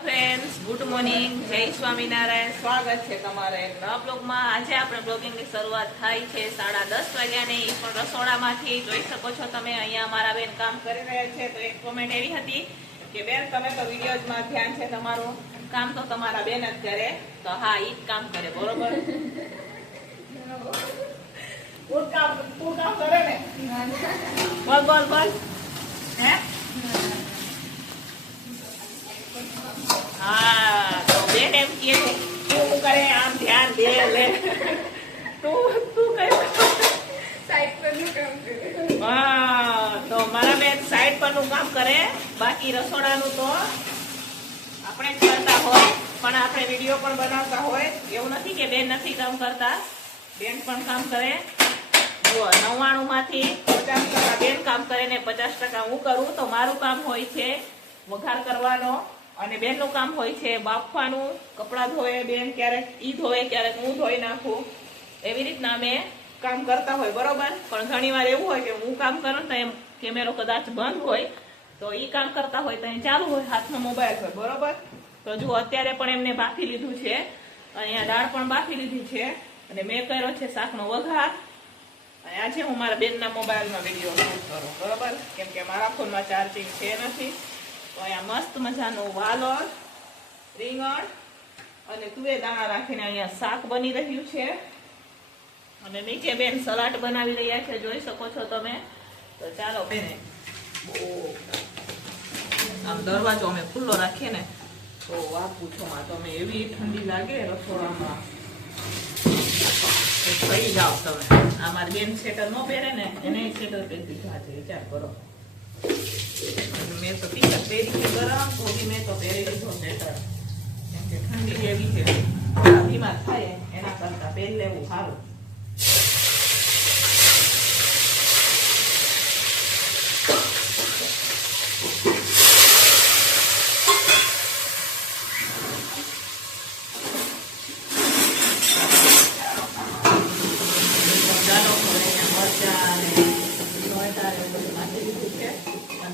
Friends, good morning, જય સ્વામિનારાયણ. સ્વાગત છે તમારા એક નવા બ્લોગમાં. આજે આપણે બ્લોગિંગની શરૂઆત થાય છે 10:30 વાગ્યાની. એ પણ રસોડામાંથી જોઈ શકો છો તમે. અહીંયા મારા બેન કામ કરી રહ્યા છે. તો એક કોમેન્ટ એવી હતી કે બેન તમે તો વિડીયોઝમાં ધ્યાન છે તમારું, કામ તો તમારા બેન જ કરે. તો હા, ઈ જ કામ કરે, બરોબર. તું કામ કરે ને? બોલ બોલ બોલ. હે? હા, તો બેન એમ કે તું કરે, આમ ધ્યાન દે લે. તું કઈ સાઈડ પરનું કામ કરે. હા, તો મારા બેન સાઈડ પરનું કામ કરે. બાકી રસોડાનું તો આપણે જ કરતા હોય, પણ આપણે વિડીયો પણ બનાવતા હોય. એવું નથી કે બેન નથી કામ કરતા, બેન પણ કામ કરે. જો 99 માંથી 50% બેન કામ કરે ને 50% હું કરું. તો મારું કામ હોય છે વઘાર કરવાનો, અને બેનનું કામ હોય છે બાફવાનું. કપડાં ધોવે બેન, ક્યારેક ઈ ધોવે, ક્યારેક હું ધોઈ નાખું. એવી રીતના અમે કામ કરતા હોય, બરોબર. પણ ઘણી વાર એવું હોય કે હું કામ કરું તો એમ કેમેરો કદાચ બંધ હોય, તો ઈ કામ કરતા હોય તો એ ચાલુ હોય, હાથમાં મોબાઈલ હોય, બરોબર. તો જુઓ અત્યારે પણ એમને બાફી લીધું છે, અહીંયા દાળ પણ બાફી લીધી છે, અને મેં કર્યો છે શાકનો વઘાર. અને આજે હું મારા બેનના મોબાઈલમાં વિડીયો શૂટ કરું, બરોબર, કેમ કે મારા ફોનમાં ચાર્જિંગ છે નથી. તો અહીંયા મસ્ત મજાનું વાલોળ, રીંગણ અને તુવેર દાણા રાખીને અહીંયા શાક બની રહ્યું છે. અને નીચે બેન સલાડ બનાવી રહ્યા છે, જોઈ શકો છો તમે. તો ચાલો બેને, આમ દરવાજો અમે ખુલ્લો રાખીએ ને તો વાત પૂછો માં, તો અમે એવી ઠંડી લાગે રસોડામાં. થઈ જાઓ તમે. આ મારી બેન સ્વેટર ન પહેરે ને, એને સ્વેટર પહેરી દીધું આજે, વિચાર કરો. મેં તો ટી-શર્ટ પહેરી છે ગરમ, ધોબી મેં તો પહેરી લીધો સ્વેટર, કેમ કે ઠંડી એવી છે, બીમાર થાય એના કરતા પહેરી લેવું સારું.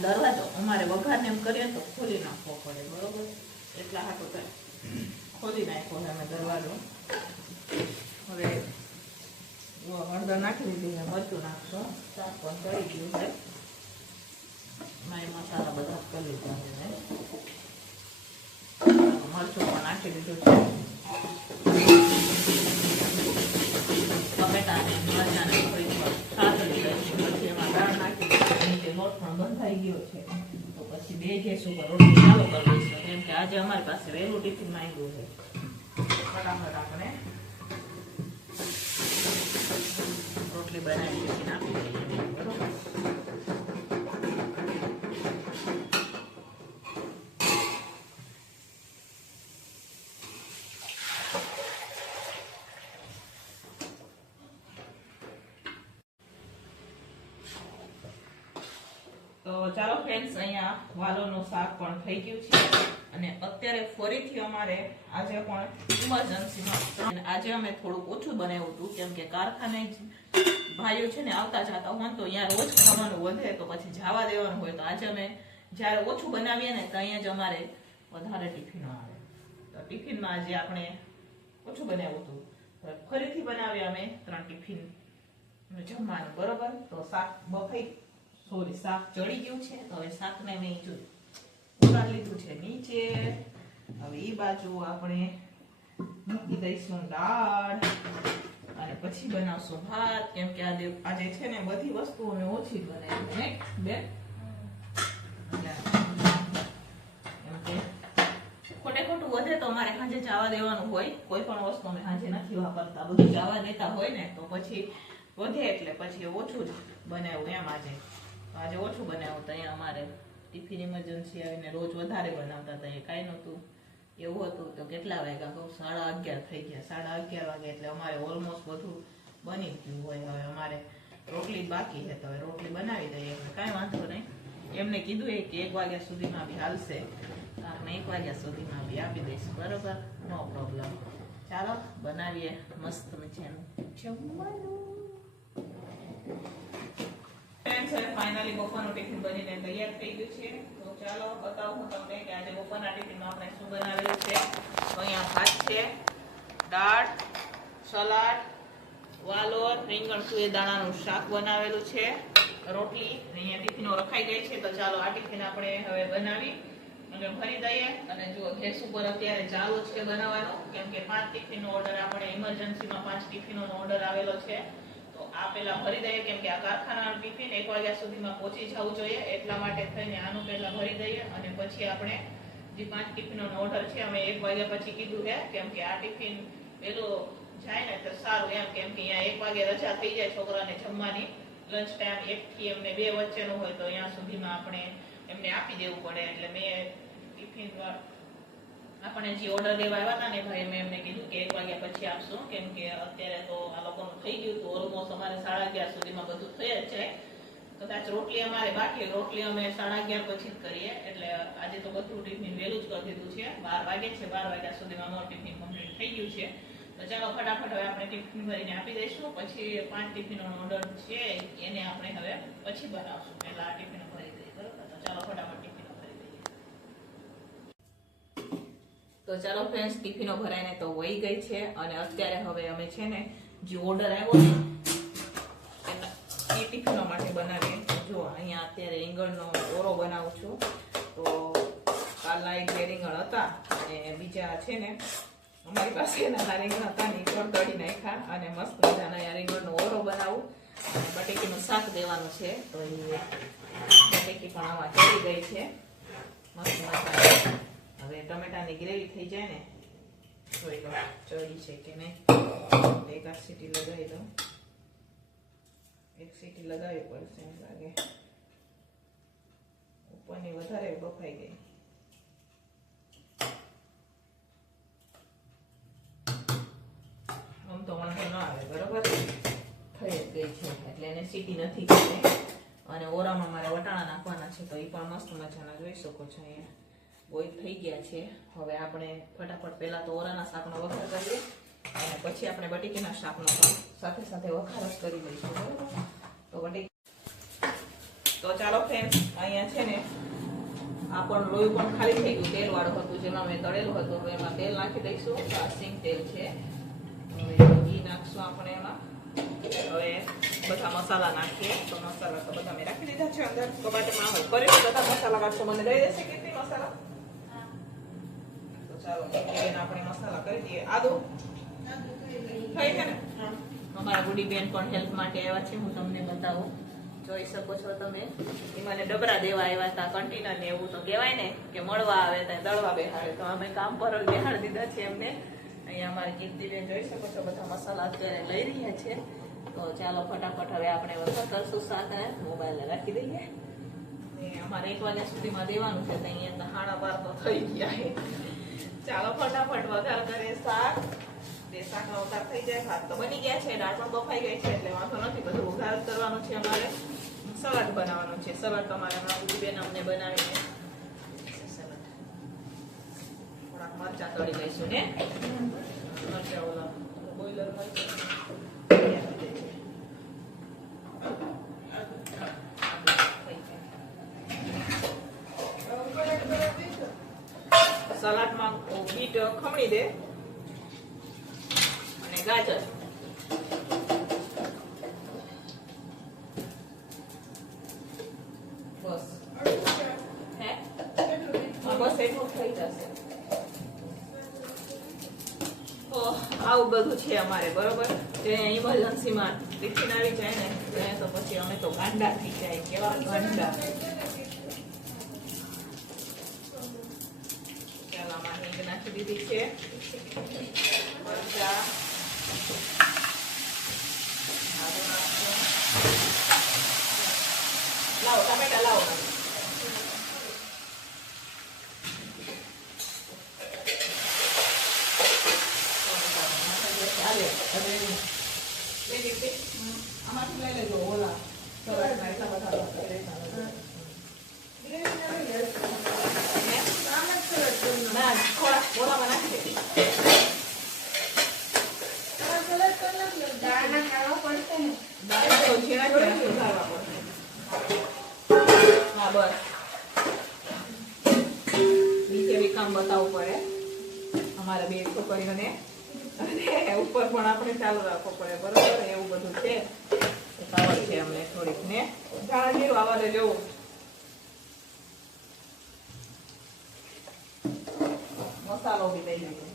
દરવાજો અમારે વઘારને એમ કરીએ તો ખોલી નાખવો પડે, બરોબર. એટલા હાટું થાય ખોલી નાખ્યો છે અમે દરવાજો. હવે હળદર નાખી દીધી, મરચું નાખશો. શાક પણ કરી ગયું છે, મારી મસાલા બધા કરી લીધા છે. મરચું પણ નાખી દીધું છે. ટમેટાને મરચાને થોડી સાતળી દઈશું, પછી એમાં દાળ નાખી દઈશું. નીચે લોટ પણ બંધાઈ ગયો છે, તો પછી બે ગેસ ઉપર રોટલી ચાલુ કરી દઈશું, કેમ કે આજે અમારી પાસે વહેલું ટિફિનમાં આવ્યું છે. ફટાફટ આપણે રોટલી બનાવી ટિફિન આપી દઈએ, બરોબર. તો ચાલો ફ્રેન્ડ્સ, અહીંયા વાલોનું શાક પણ થઈ ગયું છે. અને અત્યારે ફરીથી અમારે આજે પણ ઇમરજન્સીમાં આજે અમે થોડુંક ઓછું બનાવ્યું હતું, કેમ કે કારખાને ભાઈઓ છે ને આવતા જતા હોય તો અહીંયા રોજ ખાવાનું વધે, તો પછી જવા દેવાનું હોય. તો આજે અમે જ્યારે ઓછું બનાવીએ ને તો અહીંયા જ અમારે વધારે ટિફિનો આવે. તો ટિફિનમાં આજે આપણે ઓછું બનાવ્યું હતું, તો ફરીથી બનાવ્યા અમે 3 ટિફિન જમવાનું, બરોબર. તો શાક બફાઈ શાક ચડી ગયું છે, તો હવે શાકને મેં ઉતારી લીધું છે નીચે. હવે એ બાજુ આપણે મૂકી દઈશું દાળ, અને પછી બનાવશું ભાત, કેમ કે આજે છે ને બધી વસ્તુ અમે ઓછી બનાવી બે, ખોટે ખોટું વધે તો અમારે સાંજે જવા દેવાનું હોય. કોઈ પણ વસ્તુ અમે સાંજે નથી વાપરતા, બધું જવા દેતા હોય ને, તો પછી વધે એટલે પછી ઓછું જ બનાવ્યું એમ. આજે ઓછું બનાવ્યું. તો અહીંયા અમારે ટિફિન ઇમરજન્સી આવીને રોજ વધારે બનાવતા હતા, એ કાંઈ નહોતું. એવું હતું તો કેટલા વાગ્યા કહું, 11:30 થઈ ગયા. 11:30 વાગે એટલે અમારે ઓલમોસ્ટ બધું બની ગયું હોય. હવે અમારે રોટલી બાકી છે, તો હવે રોટલી બનાવી દઈએ, કાંઈ વાંધો નહીં. એમને કીધું એ કે 1 વાગ્યા સુધીમાં બી હાલશે, આપણે 1 વાગ્યા સુધીમાં બી આપી દઈશું, બરોબર, નો પ્રોબ્લેમ. ચાલો બનાવીએ મસ્ત મજાનું જમવાનું. છે ફાઇનલી બપોરનું ટિફિન બનીને તૈયાર થઈ ગયું છે. તો ચાલો બતાવું હું તમને કે આજે બપોરના ટિફિનમાં આપણે શું બનાવેલું છે. તો અહીંયા ભાત છે, દાળ, સલાડ, વાલોર, રીંગણ સુએદાણાનું શાક બનાવેલું છે, રોટલી. અહીંયા ટિફિનો રખાઈ ગઈ છે. તો ચાલો આ ટિફિન આપણે હવે બનાવી અને ભરી દઈએ. અને જો ગેસ ઉપર અત્યારે ચાલુ છે બનાવવાનો, કેમ કે 5 ટિફિનનો ઓર્ડર આપણે ઇમરજન્સીમાં 5 ટિફિનોનો ઓર્ડર આવેલો છે. તો આ પેલા ભરી દઈએ, કેમ કે આ કારખાનાનું ટિફિન 1 વાગ્યા સુધીમાં પહોંચી જવું જોઈએ. એટલા માટે થઈને આનું પહેલા ભરી દઈએ અને પછી આપણે જે 5 ટિફિનોનો ઓર્ડર છે અમે 1 વાગ્યા પછી કીધું છે, કેમ કે આ ટિફિન પેલું જાય ને તો સારું એમ, કેમ કે અહીંયા 1 વાગે રજા થઈ જાય છોકરાને જમવાની. લંચ ટાઈમ 1 થી એમને 2 વચ્ચેનો હોય તો અહીંયા સુધીમાં આપણે એમને આપી દેવું પડે. એટલે મેં ટિફિન આપણે જે ઓર્ડર લેવા આવ્યા હતા ને ભાઈ, મેં એમને કીધું કે 1 વાગ્યા પછી આપશું, કેમ કે અત્યારે તો આ લોકોનું થઈ ગયું તો ઓલમોસ્ટ અમારે 11:30 સુધીમાં બધું થઈ જ જાય. કદાચ રોટલી અમારે બાકી, રોટલી અમે 11:30 પછી જ કરીએ. એટલે આજે તો બધું ટિફિન વહેલું જ કરી દીધું છે. 12 વાગે છે, 12 વાગ્યા સુધીમાં અમારું ટિફિન કમ્પ્લીટ થઈ ગયું છે. તો ચાલો ફટાફટ હવે આપણે ટિફિન ભરીને આપી દઈશું. પછી 5 ટિફિનોનો ઓર્ડર છે એને આપણે હવે પછી બનાવશું. પહેલા આ ટિફિનો ભરી દઈએ, બરોબર? તો ચાલો ફટાફટ ટિફિનો ભરી દઈએ. તો ચાલો ફ્રેન્ડ્સ, ટિફિનો ભરાઈને તો વહી ગઈ છે. અને અત્યારે હવે અમે છે ને જે ઓર્ડર આવ્યો ને એ ટિફિનો માટે બનાવીએ. જો અહીંયા અત્યારે રીંગણનો ઓરો બનાવું છું. તો કાલના એક 2 રીંગણ હતા અને બીજા છે ને અમારી પાસે નાના રીંગણ હતા ને પણ તળી નાખ્યા અને મસ્ત મજાના અહીંયા રીંગણનો ઓરો બનાવું. અને બટેકીનું શાક દેવાનું છે. તો એ બટેકી પણ આમાં ચડી ગઈ છે મસ્ત મજા. હવે ટમેટાની ગ્રેવી થઈ જાય ને જોઈ લો ચડી છે કે નહીં. એક આ સીટી લગાવી દઉં. 1 સીટી લગાવવી પડશે એમ લાગે. ઉપરની વધારે બફાઈ ગઈ. આમ તો વાંધો ન આવે, બરોબર થઈ જ ગઈ છે એટલે એને સીટી નથી કરી. અને ઓરામાં મારે વટાણા નાખવાના છે તો એ પણ મસ્ત મજાના જોઈ શકો છો અહીંયા બોઇલ થઈ ગયા છે. હવે આપણે ફટાફટ પહેલા તો ઓરાના શાકનો વઘાર કરીએ અને પછી આપણે બટેકીના શાકનો પણ સાથે સાથે વઘાર જ કરી લઈશું, બરોબર? તો તો ચાલો ફ્રેન્ડ્સ, અહીંયા છે ને આ પણ લોહી પણ ખાલી થઈ ગયું, તેલ વાળું હતું જેમાં મેં તળેલું હતું. તો એમાં તેલ નાખી દઈશું. આ સિંગ તેલ છે. હવે ઘી નાખશું આપણે એમાં. હવે બધા મસાલા નાખીએ. તો મસાલા તો બધા મેં રાખી દીધા છે અંદર કબાટમાં. હું કરીશ બધા મસાલા કાઢશો, મને દઈ દેશે કેટલી મસાલા? તો ચાલો આપણે મસાલા કરી દઈએ. આદુ થઈ છે ને? અમારા ગુડી બેન પણ હેલ્પ માટે આવ્યા છે, હું તમને બતાવું. જોઈ શકો છો તમે. એ મને ડબરા દેવા આવ્યા હતા, કન્ટેનર ને એવું તો કહેવાય ને કે મળવા આવે ત્યાં દળવા બેહાડે. તો અમે કામ પર બેહાડી દીધા છે એમને. અહીંયા અમારી કીર્તિબેન જોઈ શકો છો બધા મસાલા અત્યારે લઈ રહ્યા છે. તો ચાલો ફટાફટ હવે આપણે વઘાર કરશું શાકને. મોબાઈલ રાખી દઈએ. અમારે 1 વાગ્યા સુધીમાં દેવાનું છે તો અહીંયા 12:30 તો થઈ ગયા છે. ચાલો ફટાફટ વઘાર કરીએ શાક. શાકનો વઘાર થઈ જાય. ભાત તો બની ગયા છે, દાળ પણ બફાઈ ગઈ છે એટલે વાંધો નથી. બધું વઘાર કરવાનું છે અમારે. સલાડ બનાવવાનું છે. સલાડ તમારે હમણાં બેન અમને બનાવીને સલાડ. થોડાક મરચાં તળી લઈશું ને. મરચાં ઓલા બોઇલર મરચાં સલાડમાં બીટ ખમણી દે અને ગાજર. બસ હે બસ એટલું થઈ જશે. તો આવું બધું છે અમારે, બરોબર? જે ઇમરજન્સીમાં ટિફિન આવી જાય ને તો પછી અમે તો ગાંડા થઈ જાય. કેવા ગાંડા. નાખી દીધી છે મરચા. લાવો ટામેટા લાવો. આમાંથી લઈ લેજો ઓલા હા બસ નીચે બી કામ બતાવવું પડે અમારે બે છોકરીઓને અને ઉપર પણ આપણે ચાલુ રાખવો પડે બરોબર એવું બધું છે ઉતાવળ છે અમને થોડીક ને ધાણા જીરું આવા દે લેવું મસાલો બી લઈ લઈએ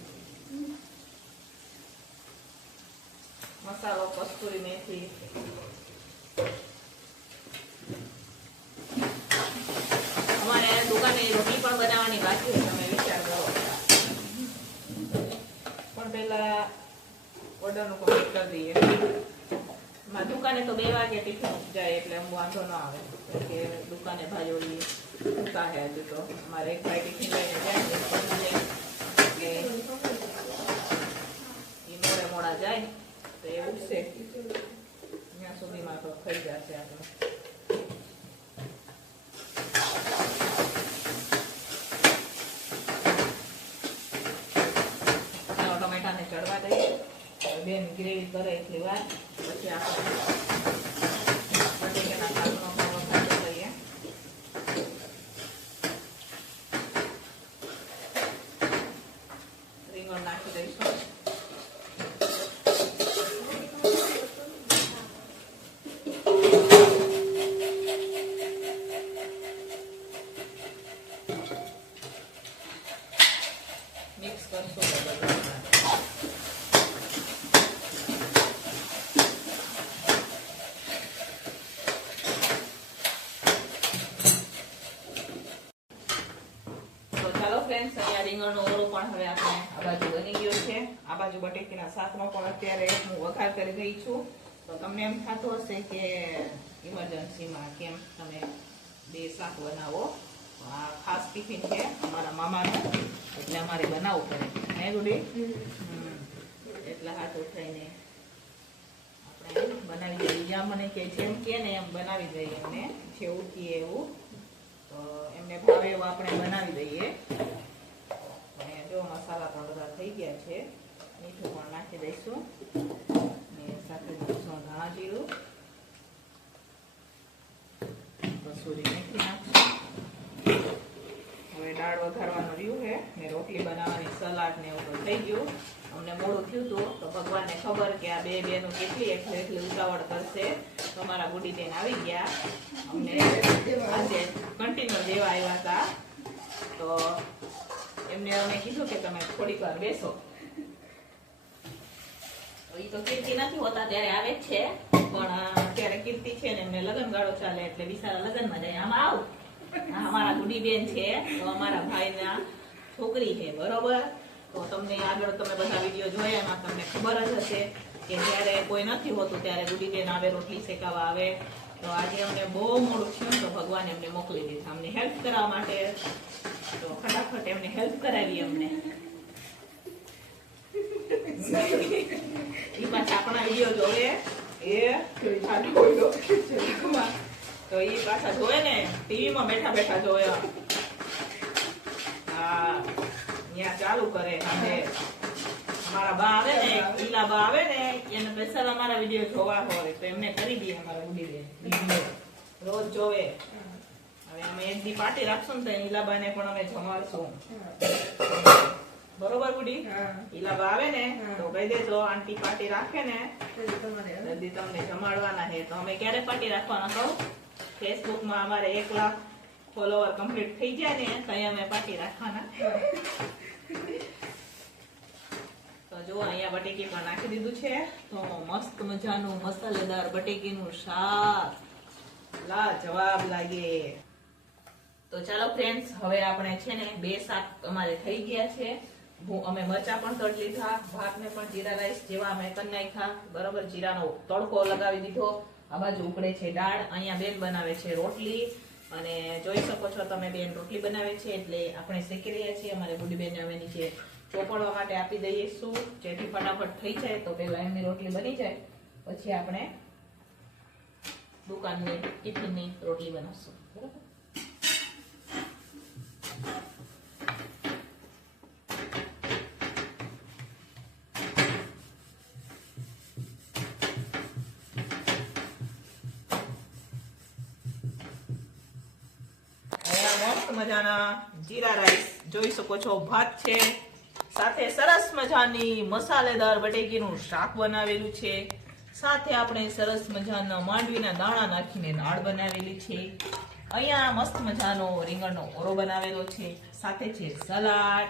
મસાલો કસ્તુરી મેથી અમારે દુકાને રોટલી પણ બનાવવાની બાકી છે તમે વિચાર કરો પણ પેલા ઓર્ડરનું કમ્પ્લીટ કરી દઈએ દુકાને તો 2 વાગે ટિફિન જાય એટલે આમ વાંધો ન આવે કે દુકાને ભાજોડી ઉતા હે હજુ તો અમારે એક ભાઈ ટિફિન લઈને જાય એટલે એ મોડા જાય તો એવું છે ત્યાં સુધીમાં તો થઈ જશે આપણે ટમેટાને ચડવા દઈએ બેન ગ્રેવી કરે એટલી વાર પછી આપણે બટેકાના શાકનો પણ વઘાર કરી લઈએ રીંગણ નાખી દઈશું મિક્સ કરશું ફ્રેન્ડ્સ અહીંયા રીંગણનો ઓળો પણ હવે આપણે આ બાજુ બની ગયો છે આ બાજુ બટેકાના શાકનો પણ અત્યારે હું વઘાર કરી ગઈ છું તો તમને એમ થતું હશે કે ઇમરજન્સીમાં કેમ તમે 2 શાક બનાવો આ ખાસ ટિફિન છે અમારા મામાનું એટલે અમારે બનાવવું પડે હે ગુડી એટલે હાથ ઉઠાઈને આપણે બનાવી દઈએ જ્યાં મને કે જેમ કે ને એમ બનાવી દઈએ એમને જેવું કીએ એવું તો એમને ભાવે એવું આપણે બનાવી દઈએ અને જો મસાલા પણ બધા થઈ ગયા છે મીઠું પણ નાખી દઈશું અને સાથે નાખશું ધાણા જીરું કસૂરી મેથી નાખશું હવે દાળ વઘારવાનું રહ્યું છે ને રોટલી બનાવવાની સલાડ ને એવું થઈ ગયું અમને મોડું થયું હતું તો ભગવાનને ખબર કે આ બે બેનું કેટલી એટલી ઉતાવળ કરશે તો અમારા ગુડી બેન આવી ગયા અમને આજે કન્ટિન્યુ દેવા આવ્યા હતા તો એમને અમે કીધું કે તમે થોડીક વાર બેસો એ તો કીર્તિ નથી હોતા ત્યારે આવે જ છે પણ અત્યારે કીર્તિ છે ને એમને લગ્ન ગાળો ચાલે એટલે બિચારા લગ્નમાં જાય આમાં આવ અમારા ગુડી બેન છે તો અમારા ભાઈના છોકરી છે બરોબર તો તમને આગળ તમે બધા વિડીયો જોયા એમાં તમને ખબર જ હશે કે જ્યારે કોઈ નથી હોતું ત્યારે ગુડી બેન આવે રોટલી શેકાવા આવે તો આજે અમને બહુ મોડું થયું તો ભગવાન એમને મોકલી દીધા અમને હેલ્પ કરવા માટે તો ફટાફટ એમને હેલ્પ કરાવી અમને એ પાછા આપણા વિડીયો જોવે એ તો એ પાછા જોવે ને ટીવીમાં બેઠા બેઠા જોવે હા ત્યાં ચાલુ કરે સાથે અમારા બા આવે ને ઈલા બા આવે ને એને સ્પેશિયલ અમારા વિડીયો જોવા હોય તો એમને કરી દઈએ અમારા ગુડી રોજ જોવે હવે અમે એક દી પાર્ટી રાખશું ને તો ઈલાબાને પણ અમે જમાડશું બરોબર ગુડી ઈલાબા આવે ને તો કહી દેજો આંટી પાર્ટી રાખે ને જલ્દી તમને જમાડવાના છે તો અમે ક્યારે પાર્ટી રાખવાના કહું ફેસબુકમાં અમારે 1 લાખ ફોલોવર કમ્પ્લીટ થઈ જાય ને ત્યાં અમે પાર્ટી રાખવાના તો જો અહીંયા બટેકી પણ નાખી દીધું છે તો મસ્ત મજાનું મસાલેદાર બટેકીનું શાક લાજવાબ લાગે તો ચાલો ફ્રેન્ડ્સ હવે આપણે છે ને 2 શાક અમારે થઈ ગયા છે અમે મરચા પણ તળી લીધા ભાતને પણ જીરા રાઈસ જેવા અમે કરી નાખ્યા બરોબર જીરાનો તડકો લગાવી દીધો આ બાજુ ઉકળે છે દાળ અહીંયા બેન બનાવે છે રોટલી અને જોઈ શકો છો તમે બેન રોટલી બનાવે છે એટલે આપણે શેકી રહ્યા છીએ અમારે ગુડી બેન હવે નીચે ચોપડવા માટે આપી દઈએ શું જેથી ફટાફટ થઈ જાય તો પહેલા એમની રોટલી બની જાય પછી આપણે દુકાનની ટિફિનની રોટલી બનાવશું બરાબર મજાના જીરા રાઈસ જોઈ શકો છો, ભાત છે, સાથે સરસ મજાની મસાલેદાર બટેકીનું શાક બનાવેલું છે, સાથે આપણે સરસ મજાના માંડવીના દાણા નાખીને દાળ બનાવેલી છે, અહીંયા મસ્ત મજાનો રીંગણનો ઓરો બનાવેલો છે, સાથે છે સલાડ,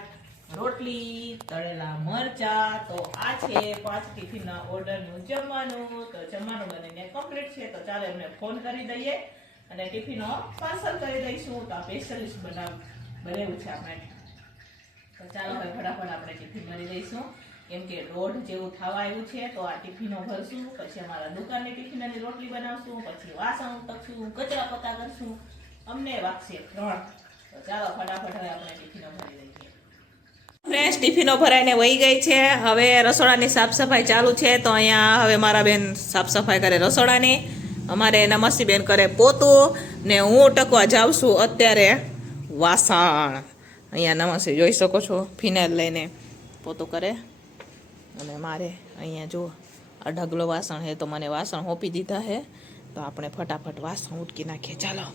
રોટલી, તળેલા મરચા. તો આ છે 5 ટિફિનના ઓર્ડરનું જમવાનું. તો જમવાનું બનીને કમ્પ્લીટ છે. તો ચાલો એમને ફોન કરી દઈએ અને ટિફિનો પાર્સલ કરી દઈશું. તો આ સ્પેશિયલિસ્ટ બનાવ્યું છે આપણે. તો ચાલો હવે ફટાફટ આપણે ટિફિન ભરી દઈશું, કેમ કે 1:30 જેવું થવા આવ્યું છે. તો આ ટિફિનો ભરશું, પછી અમારા દુકાનની ટિફિનની રોટલી બનાવશું, પછી વાસણ ઉટકશું, કચરા પોતા કરશું, અમને વાગશે 3. તો ચાલો ફટાફટ હવે આપણે ટિફિનો ભરી દઈએ. ફ્રેશ ટિફિનો ભરાઈને વહી ગઈ છે. હવે રસોડાની સાફ સફાઈ ચાલુ છે. તો અહીંયા હવે મારા બેન સાફ સફાઈ કરે રસોડાની, અમારે નમસ્તી બેન કરે પોતું, ને હું ટકવા જાઉં છું અત્યારે વાસણ. અહીંયા નમસ્તી જોઈ શકો છો, ફિનાઇલ લઈને પોતું કરે, અને મારે અહીંયા જો આ ઢગલો વાસણ હે, તો મને વાસણ હોપી દીધા હે. તો આપણે ફટાફટ વાસણ ઉટકી નાખીએ. ચાલો.